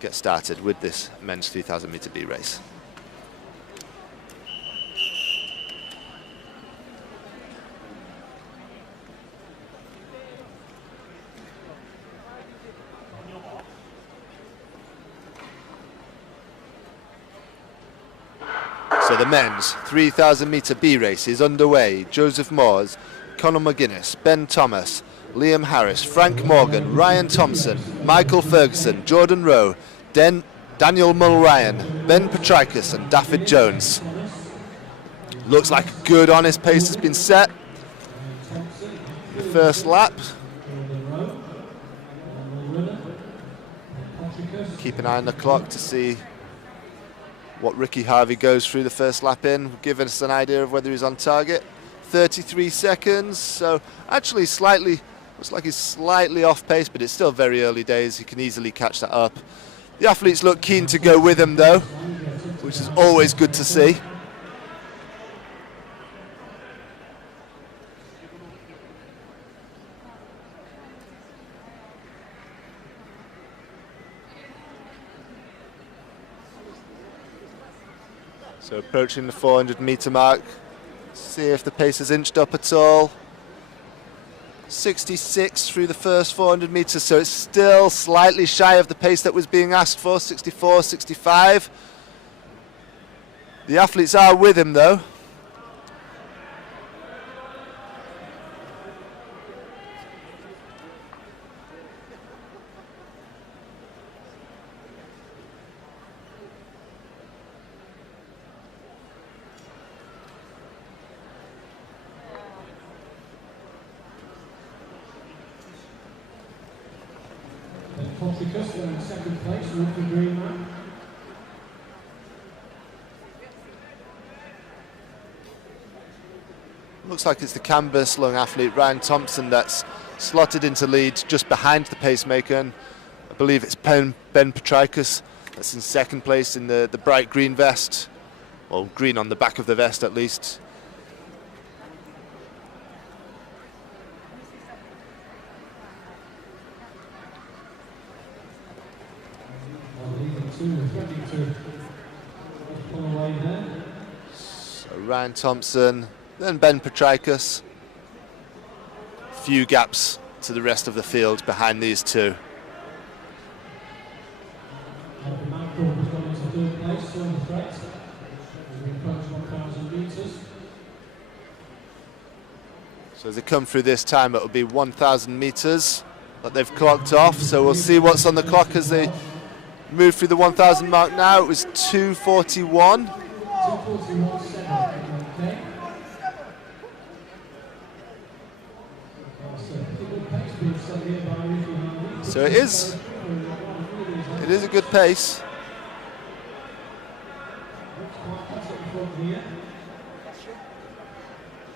get started with this men's 3,000 metre B race. So the men's 3,000 metre B race is underway. Joseph Moores, Conor McGuinness, Ben Thomas, Liam Harris, Frank Morgan, Ryan Thomson, Michael Ferguson, Jordan Rowe, Daniel Mulryan, Ben Potrykus and David Jones. Looks like a good honest pace has been set. The first lap. Keep an eye on the clock to see what Ricky Harvey goes through the first lap in, give us an idea of whether he's on target. 33 seconds, so actually looks like he's slightly off pace, but it's still very early days. He can easily catch that up. The athletes look keen to go with him though, which is always good to see. So approaching the 400 metre mark, see if the pace has inched up at all. 66 through the first 400 metres, so it's still slightly shy of the pace that was being asked for, 64, 65. The athletes are with him though. Potrykus in second place, Woodford green man. Looks like it's the Cambuslang athlete Ryan Thomson that's slotted into lead just behind the pacemaker, and I believe it's Ben Potrykus that's in second place in the bright green vest, well, green on the back of the vest at least. So Ryan Thomson, then Ben Potrykus. Few gaps to the rest of the field behind these two. Manthorpe has gone into third place, still in the threat as we approach 1,000 metres. So as they come through this time, it'll be 1,000 metres that they've clocked off. So we'll see what's on the clock as they move through the 1,000 mark now. It was 2:41. 2:41.7, okay. So it is a good pace.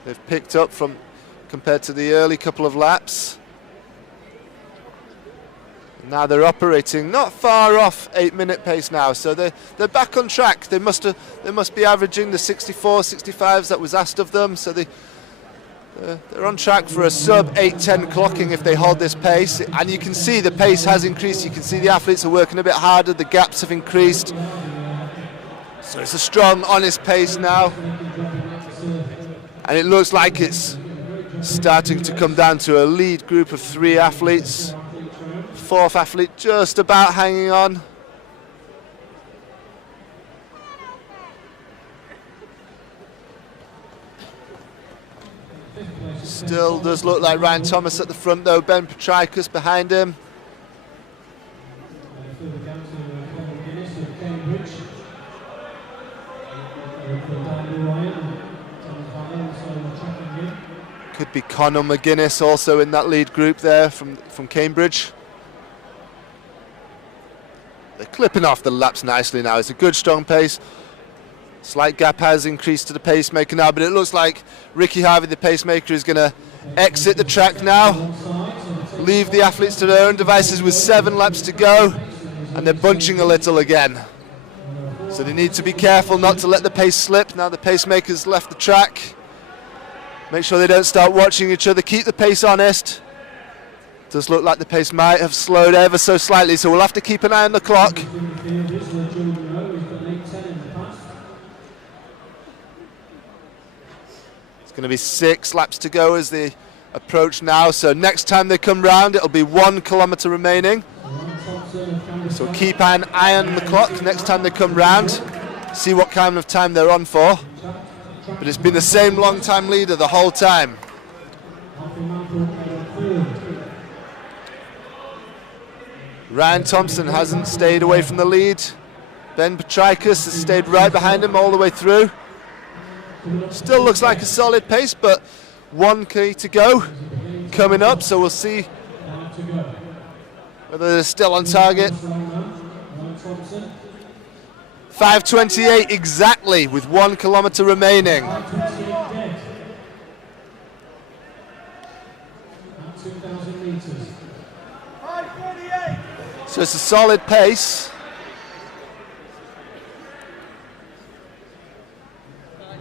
They've picked up from compared to the early couple of laps. Now they're operating not far off 8-minute pace now, so they're back on track. They must be averaging the 64, 65s that was asked of them. So they're on track for a sub 8:10 clocking if they hold this pace. And you can see the pace has increased. You can see the athletes are working a bit harder. The gaps have increased. So it's a strong, honest pace now, and it looks like it's starting to come down to a lead group of 3 athletes. Fourth athlete just about hanging on. Still does look like Ryan Thomas at the front though, Ben Potrykus behind him. Could be Conor McGuinness also in that lead group there from Cambridge. They're clipping off the laps nicely now. It's a good strong pace. Slight gap has increased to the pacemaker now, but it looks like Ricky Harvey, the pacemaker, is going to exit the track now, leave the athletes to their own devices with 7 laps to go, and they're bunching a little again. So they need to be careful not to let the pace slip. Now the pacemaker's left the track. Make sure they don't start watching each other. Keep the pace honest. Does look like the pace might have slowed ever so slightly, so we'll have to keep an eye on the clock. It's going to be 6 laps to go as they approach now, so next time they come round it'll be 1 kilometre remaining. So keep an eye on the clock next time they come round, see what kind of time they're on for. But it's been the same long time leader the whole time. Ryan Thomson hasn't stayed away from the lead. Ben Potrykus has stayed right behind him all the way through. Still looks like a solid pace, but 1k to go coming up, so we'll see whether they're still on target. 5:28 exactly with 1 kilometre remaining. So it's a solid pace.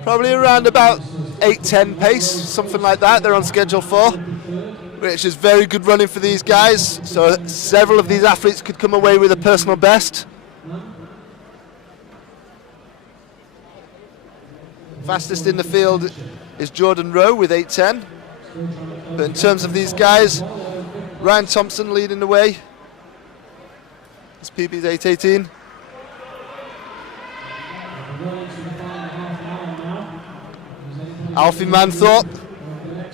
Probably around about 8:10 pace, something like that they're on schedule for, which is very good running for these guys. So several of these athletes could come away with a personal best. Fastest in the field is Jordan Rowe with 8:10. But in terms of these guys, Ryan Thomson leading the way. His PB is 8:18. Alfie Manthorpe,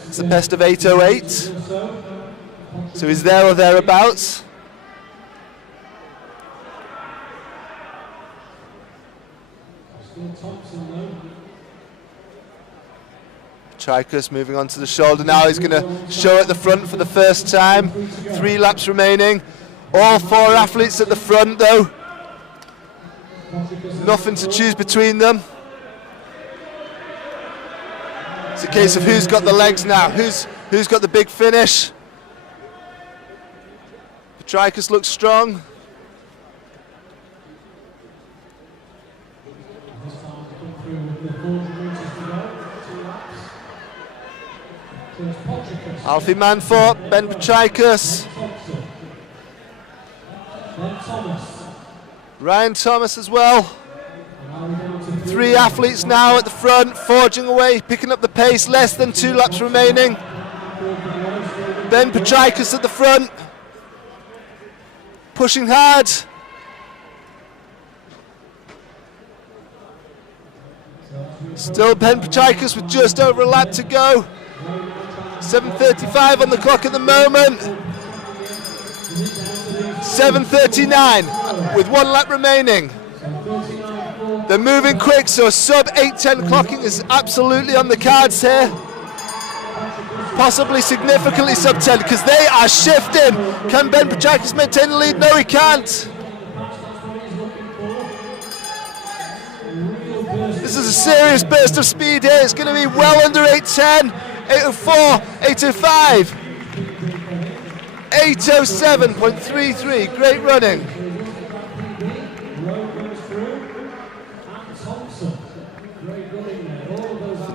it's the best of 8:08. So he's there or thereabouts. Potrykus moving on to the shoulder now. He's going to show at the front for the first time. 3 laps remaining. All 4 athletes at the front though. Nothing to choose between them. It's a case of who's got the legs now, who's got the big finish. Potrykus looks strong. Alfie Manthorpe, Ben Potrykus, Ryan Thomas as well. 3 athletes now at the front, forging away, picking up the pace, less than 2 laps remaining. Ben Potrykus at the front, pushing hard. Still Ben Potrykus with just over a lap to go. 7:35 on the clock at the moment. 7:39 with 1 lap remaining. They're moving quick, so a sub 8:10 clocking is absolutely on the cards here. Possibly significantly sub 10 because they are shifting. Can Ben Potrykus maintain the lead? No, he can't. This is a serious burst of speed here. It's going to be well under 8:10. 8:04, 8:05, 8:07.33. Great running.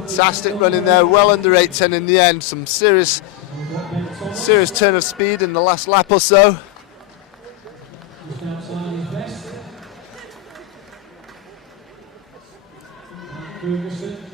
Fantastic running there, well under 8:10 in the end. Some serious turn of speed in the last lap or so. Ferguson.